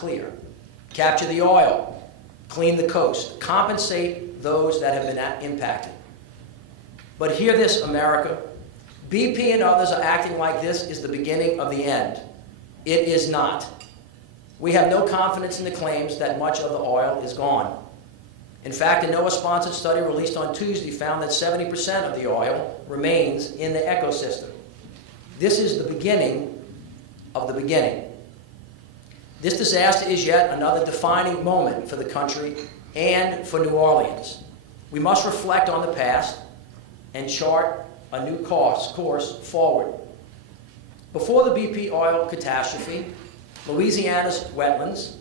clear. Capture the oil, clean the coast, compensate those that have been impacted. But hear this, America. BP and others are acting like this is the beginning of the end. It is not. We have no confidence in the claims that much of the oil is gone. In fact, a NOAA-sponsored study released on Tuesday found that 70% of the oil remains in the ecosystem. This is the beginning of the beginning. This disaster is yet another defining moment for the country and for New Orleans. We must reflect on the past and chart a new course forward. Before the BP oil catastrophe, Louisiana's wetlands,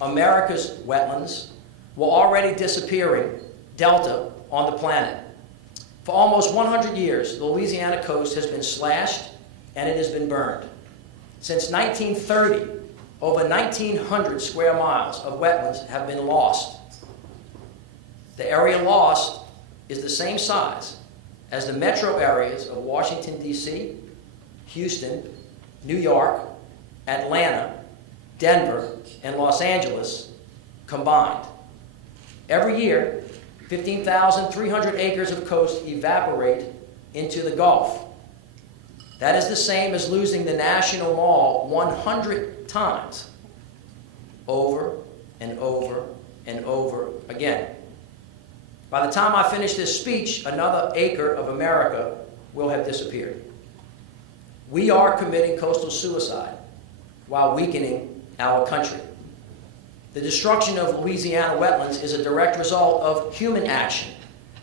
America's wetlands, were already disappearing delta on the planet. For almost 100 years, the Louisiana coast has been slashed and it has been burned. Since 1930, over 1,900 square miles of wetlands have been lost. The area lost is the same size as the metro areas of Washington, D.C., Houston, New York, Atlanta, Denver, and Los Angeles combined. Every year, 15,300 acres of coast evaporate into the Gulf. That is the same as losing the National Mall 100 times, over and over and over again. By the time I finish this speech, another acre of America will have disappeared. We are committing coastal suicide while weakening our country. The destruction of Louisiana wetlands is a direct result of human action,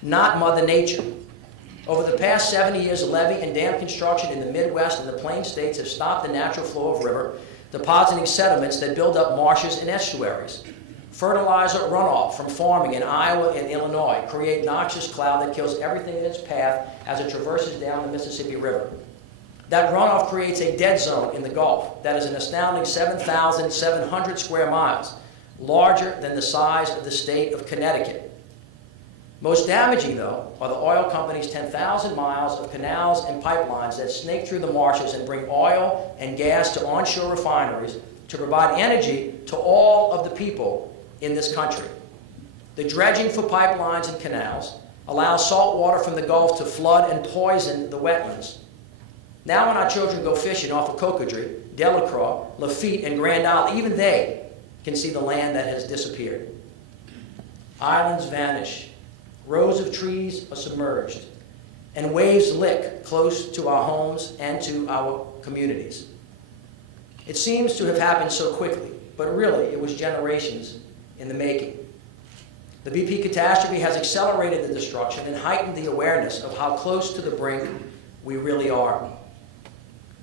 not Mother Nature. Over the past 70 years, levee and dam construction in the Midwest and the Plain States have stopped the natural flow of river, depositing sediments that build up marshes and estuaries. Fertilizer runoff from farming in Iowa and Illinois create noxious cloud that kills everything in its path as it traverses down the Mississippi River. That runoff creates a dead zone in the Gulf that is an astounding 7,700 square miles, larger than the size of the state of Connecticut. Most damaging, though, are the oil companies' 10,000 miles of canals and pipelines that snake through the marshes and bring oil and gas to onshore refineries to provide energy to all of the people in this country. The dredging for pipelines and canals allows salt water from the Gulf to flood and poison the wetlands. Now when our children go fishing off of Cocodrie, Delacroix, Lafitte, and Grand Isle, even they can see the land that has disappeared. Islands vanish. Rows of trees are submerged, and waves lick close to our homes and to our communities. It seems to have happened so quickly, but really it was generations in the making. The BP catastrophe has accelerated the destruction and heightened the awareness of how close to the brink we really are.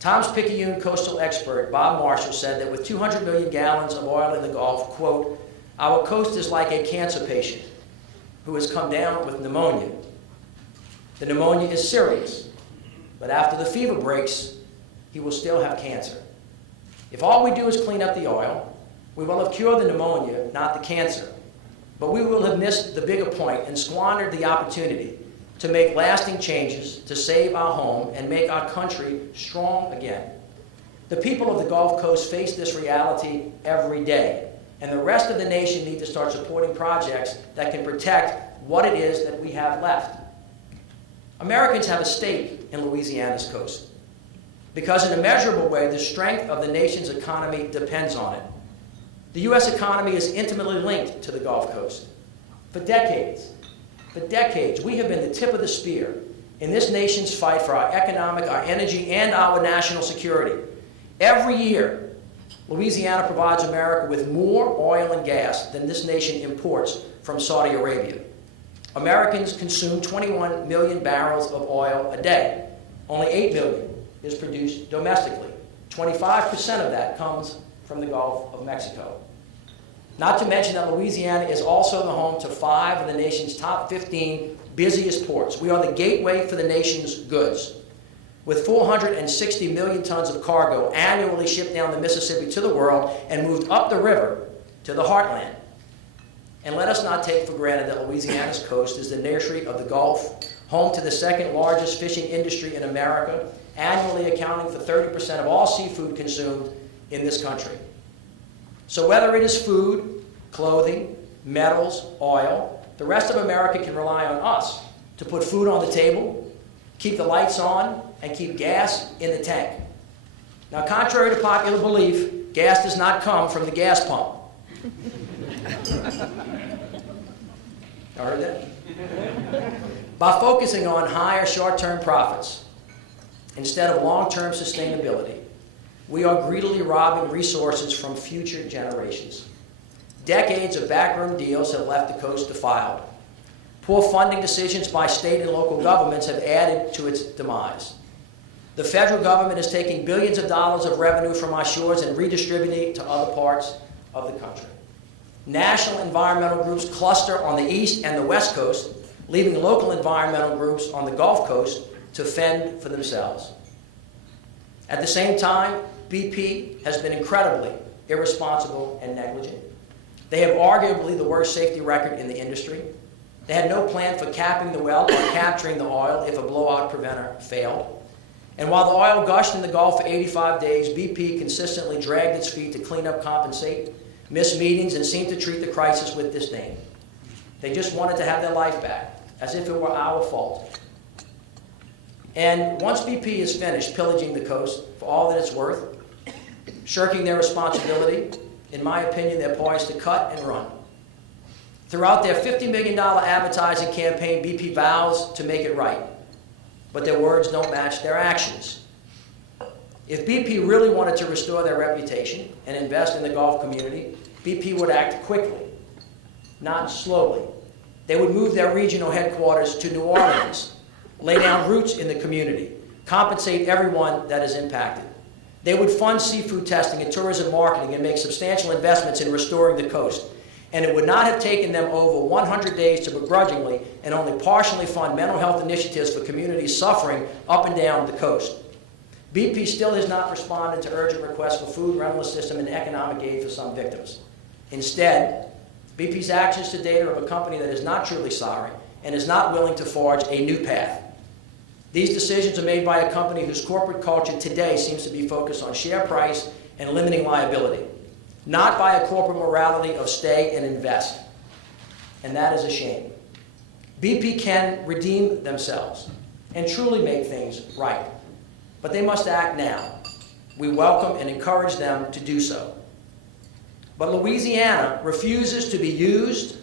Tom's-Picayune coastal expert Bob Marshall said that with 200 million gallons of oil in the Gulf, quote, "Our coast is like a cancer patient who has come down with pneumonia. The pneumonia is serious, but after the fever breaks, he will still have cancer. If all we do is clean up the oil, we will have cured the pneumonia, not the cancer. But we will have missed the bigger point and squandered the opportunity to make lasting changes, to save our home and make our country strong again." The people of the Gulf Coast face this reality every day, and the rest of the nation need to start supporting projects that can protect what it is that we have left. Americans have a stake in Louisiana's coast because in a measurable way, the strength of the nation's economy depends on it. The U.S. economy is intimately linked to the Gulf Coast. For decades, we have been the tip of the spear in this nation's fight for our economic, our energy, and our national security. Every year, Louisiana provides America with more oil and gas than this nation imports from Saudi Arabia. Americans consume 21 million barrels of oil a day. Only 8 million is produced domestically. 25% of that comes from the Gulf of Mexico. Not to mention that Louisiana is also the home to 5 of the nation's top 15 busiest ports. We are the gateway for the nation's goods. With 460 million tons of cargo annually shipped down the Mississippi to the world and moved up the river to the heartland. And let us not take for granted that Louisiana's coast is the nursery of the Gulf, home to the second largest fishing industry in America, annually accounting for 30% of all seafood consumed in this country. So whether it is food, clothing, metals, oil, the rest of America can rely on us to put food on the table, keep the lights on, and keep gas in the tank. Now, contrary to popular belief, gas does not come from the gas pump. I heard that? By focusing on higher short-term profits instead of long-term sustainability, we are greedily robbing resources from future generations. Decades of backroom deals have left the coast defiled. Poor funding decisions by state and local governments have added to its demise. The federal government is taking billions of dollars of revenue from our shores and redistributing it to other parts of the country. National environmental groups cluster on the east and the west coast, leaving local environmental groups on the Gulf Coast to fend for themselves. At the same time, BP has been incredibly irresponsible and negligent. They have arguably the worst safety record in the industry. They had no plan for capping the well or capturing the oil if a blowout preventer failed. And while the oil gushed in the Gulf for 85 days, BP consistently dragged its feet to clean up, compensate, miss meetings, and seemed to treat the crisis with disdain. They just wanted to have their life back, as if it were our fault. And once BP is finished pillaging the coast for all that it's worth, shirking their responsibility, in my opinion, they're poised to cut and run. Throughout their $50 million advertising campaign, BP vows to make it right, but their words don't match their actions. If BP really wanted to restore their reputation and invest in the Gulf community, BP would act quickly, not slowly. They would move their regional headquarters to New Orleans, lay down roots in the community, compensate everyone that is impacted. They would fund seafood testing and tourism marketing and make substantial investments in restoring the coast. And it would not have taken them over 100 days to begrudgingly and only partially fund mental health initiatives for communities suffering up and down the coast. BP still has not responded to urgent requests for food, rental assistance, and economic aid for some victims. Instead, BP's actions to date are of a company that is not truly sorry and is not willing to forge a new path. These decisions are made by a company whose corporate culture today seems to be focused on share price and limiting liability, not by a corporate morality of stay and invest. And that is a shame. BP can redeem themselves and truly make things right, but they must act now. We welcome and encourage them to do so. But Louisiana refuses to be used,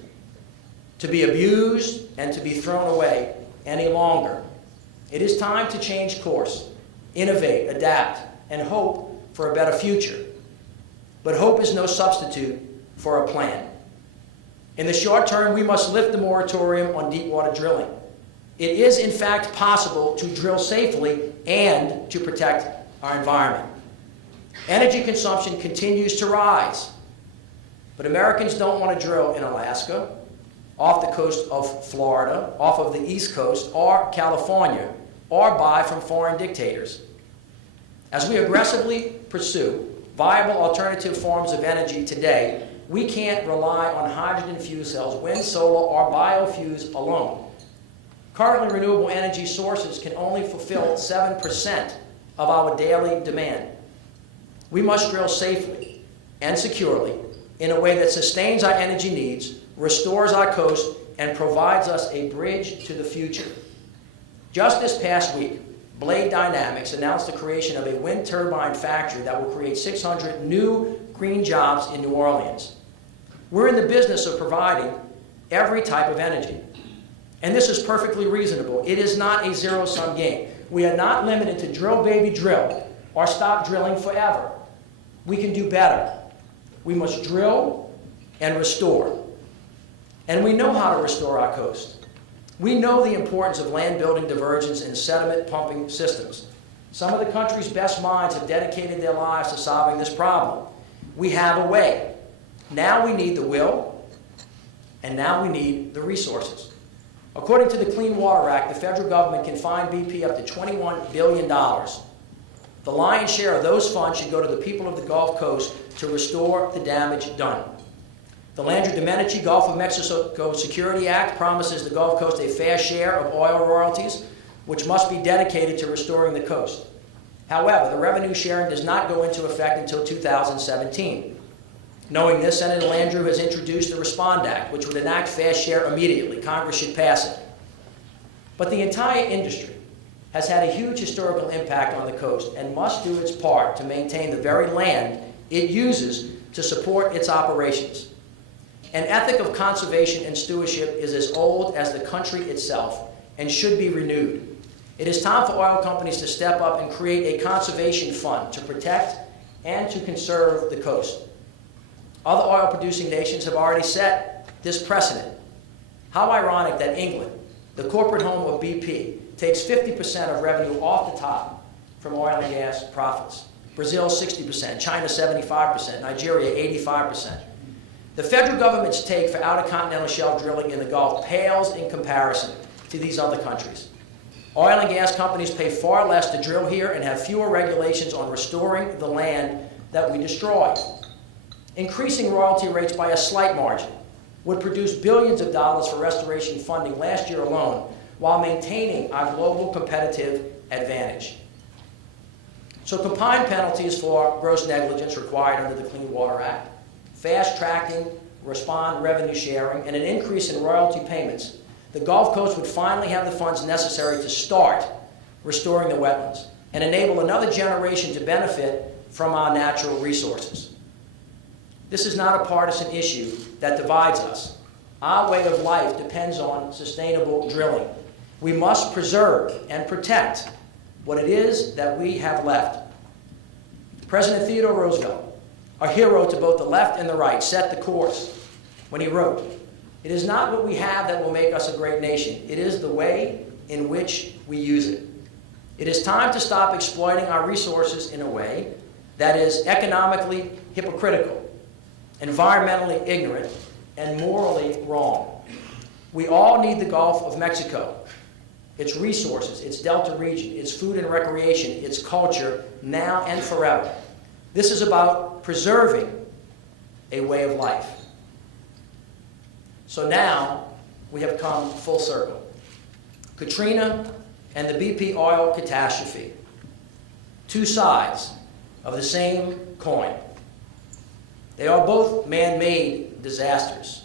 to be abused, and to be thrown away any longer. It is time to change course, innovate, adapt, and hope for a better future. But hope is no substitute for a plan. In the short term, we must lift the moratorium on deepwater drilling. It is, in fact, possible to drill safely and to protect our environment. Energy consumption continues to rise, but Americans don't want to drill in Alaska, off the coast of Florida, off of the East Coast, or California, or buy from foreign dictators. As we aggressively pursue viable alternative forms of energy today, we can't rely on hydrogen fuel cells, wind, solar, or biofuels alone. Currently, renewable energy sources can only fulfill 7% of our daily demand. We must drill safely and securely in a way that sustains our energy needs, restores our coast, and provides us a bridge to the future. Just this past week, Blade Dynamics announced the creation of a wind turbine factory that will create 600 new green jobs in New Orleans. We're in the business of providing every type of energy. And this is perfectly reasonable. It is not a zero-sum game. We are not limited to drill, baby, drill, or stop drilling forever. We can do better. We must drill and restore. And we know how to restore our coast. We know the importance of land building diversions and sediment pumping systems. Some of the country's best minds have dedicated their lives to solving this problem. We have a way. Now we need the will, and now we need the resources. According to the Clean Water Act, the federal government can fine BP up to $21 billion. The lion's share of those funds should go to the people of the Gulf Coast to restore the damage done. The Landrieu Gulf of Mexico Security Act promises the Gulf Coast a fair share of oil royalties, which must be dedicated to restoring the coast. However, the revenue sharing does not go into effect until 2017. Knowing this, Senator Landrieu has introduced the Respond Act, which would enact fast share immediately. Congress should pass it. But the entire industry has had a huge historical impact on the coast and must do its part to maintain the very land it uses to support its operations. An ethic of conservation and stewardship is as old as the country itself and should be renewed. It is time for oil companies to step up and create a conservation fund to protect and to conserve the coast. Other oil-producing nations have already set this precedent. How ironic that England, the corporate home of BP, takes 50% of revenue off the top from oil and gas profits. Brazil 60%, China 75%, Nigeria 85%. The federal government's take for outer continental shelf drilling in the Gulf pales in comparison to these other countries. Oil and gas companies pay far less to drill here and have fewer regulations on restoring the land that we destroy. Increasing royalty rates by a slight margin would produce billions of dollars for restoration funding last year alone, while maintaining our global competitive advantage. So combined penalties for gross negligence required under the Clean Water Act, fast-tracking, Respond revenue sharing, and an increase in royalty payments, the Gulf Coast would finally have the funds necessary to start restoring the wetlands and enable another generation to benefit from our natural resources. This is not a partisan issue that divides us. Our way of life depends on sustainable drilling. We must preserve and protect what it is that we have left. President Theodore Roosevelt, a hero to both the left and the right, set the course when he wrote, "It is not what we have that will make us a great nation. It is the way in which we use it." It is time to stop exploiting our resources in a way that is economically hypocritical, environmentally ignorant, and morally wrong. We all need the Gulf of Mexico, its resources, its delta region, its food and recreation, its culture, now and forever. This is about preserving a way of life. So now we have come full circle. Katrina and the BP oil catastrophe, two sides of the same coin. They are both man-made disasters.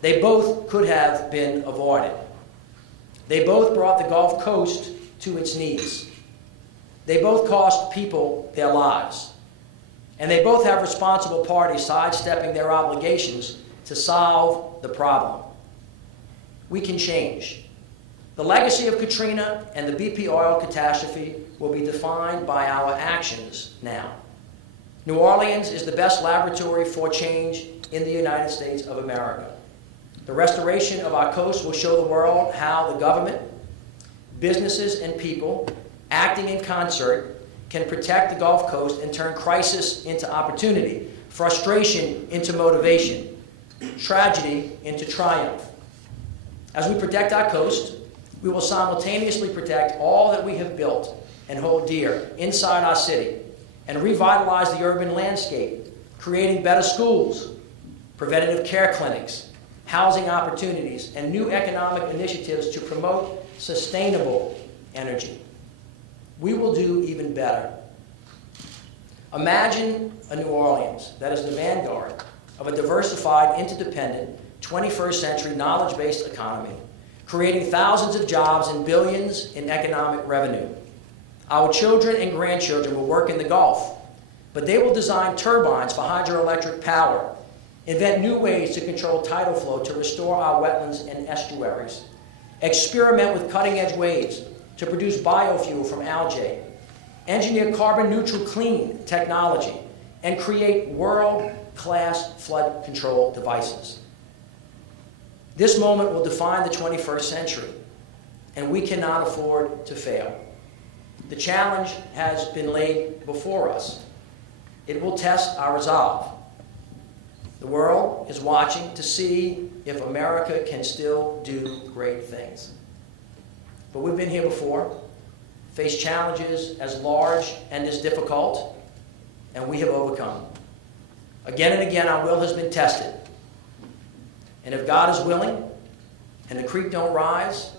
They both could have been avoided. They both brought the Gulf Coast to its knees. They both cost people their lives. And they both have responsible parties sidestepping their obligations to solve the problem. We can change. The legacy of Katrina and the BP oil catastrophe will be defined by our actions now. New Orleans is the best laboratory for change in the United States of America. The restoration of our coast will show the world how the government, businesses, and people, acting in concert, can protect the Gulf Coast and turn crisis into opportunity, frustration into motivation, tragedy into triumph. As we protect our coast, we will simultaneously protect all that we have built and hold dear inside our city and revitalize the urban landscape, creating better schools, preventative care clinics, housing opportunities, and new economic initiatives to promote sustainable energy. We will do even better. Imagine a New Orleans that is the vanguard of a diversified, interdependent, 21st century knowledge-based economy, creating thousands of jobs and billions in economic revenue. Our children and grandchildren will work in the Gulf, but they will design turbines for hydroelectric power, invent new ways to control tidal flow to restore our wetlands and estuaries, experiment with cutting-edge ways to produce biofuel from algae, engineer carbon-neutral clean technology, and create world-class flood control devices. This moment will define the 21st century, and we cannot afford to fail. The challenge has been laid before us. It will test our resolve. The world is watching to see if America can still do great things. But we've been here before, faced challenges as large and as difficult, and we have overcome. Again and again, our will has been tested. And if God is willing and the creek don't rise,